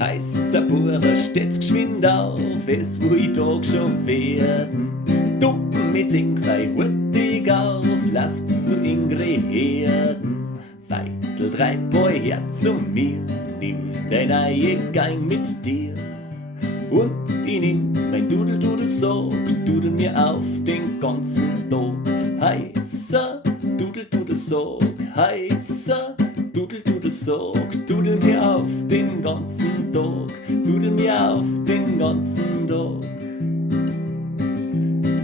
Heißer Bauer steht's geschwind auf, es wo ich Tag schon werden. Dumm mit Singfei hurtig auf, läuft's zu Ingrid Herden. Veitel, treib mal her zu mir, nimm dein neue Gang mit dir. Und ich nimm mein Dudel-Dudel-Sog, dudel mir auf den ganzen Tag. Heißer Dudel-Dudel-Sog, heißer Dudel-Dudel-Sog, dudel mir auf den ganzen Tag, dudel mir auf den ganzen Tag.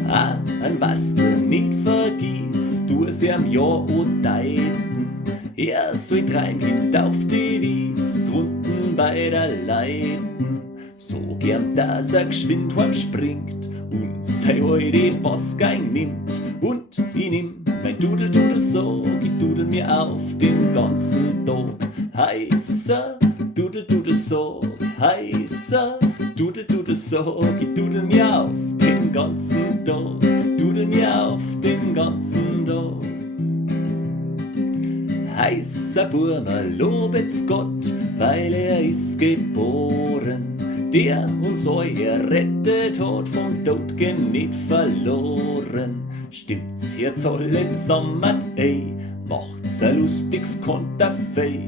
An was du nicht vergisst, tu es am Jahr und Deiten. Er soll treiben auf die Wies, drunten bei der Leiten. So gern, dass geschwind heimspringt und sei heute Passgang nimmt. Und ich nimm mein Dudel-Dudel-Sog, ich dudel mir auf den ganzen Tag. Heißer Dudel-Dudel-Sog, heißer Dudel-Dudel-Sog, ich dudel mir auf den ganzen Tag, dudel mir auf den ganzen Tag. Heißer Burmer, lobet's Gott, weil er ist geboren, der uns euer rettet hat, vom Tod gehen nicht verloren. Stimmt's, Herz alle zusammen, ey, macht's ein lustiges Konterfei.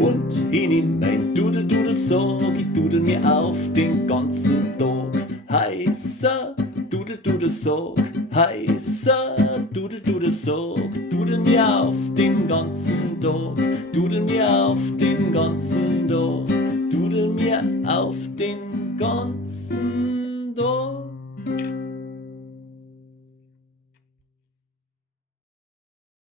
Und ich nimm mein Dudel-Dudel-Sog, ich dudel mir auf den ganzen Tag. Heißer Dudel-Dudel-Sog, heißer Dudel-Dudel-Sog, dudel mir auf den ganzen Tag, dudel mir auf den ganzen Tag, dudel mir auf den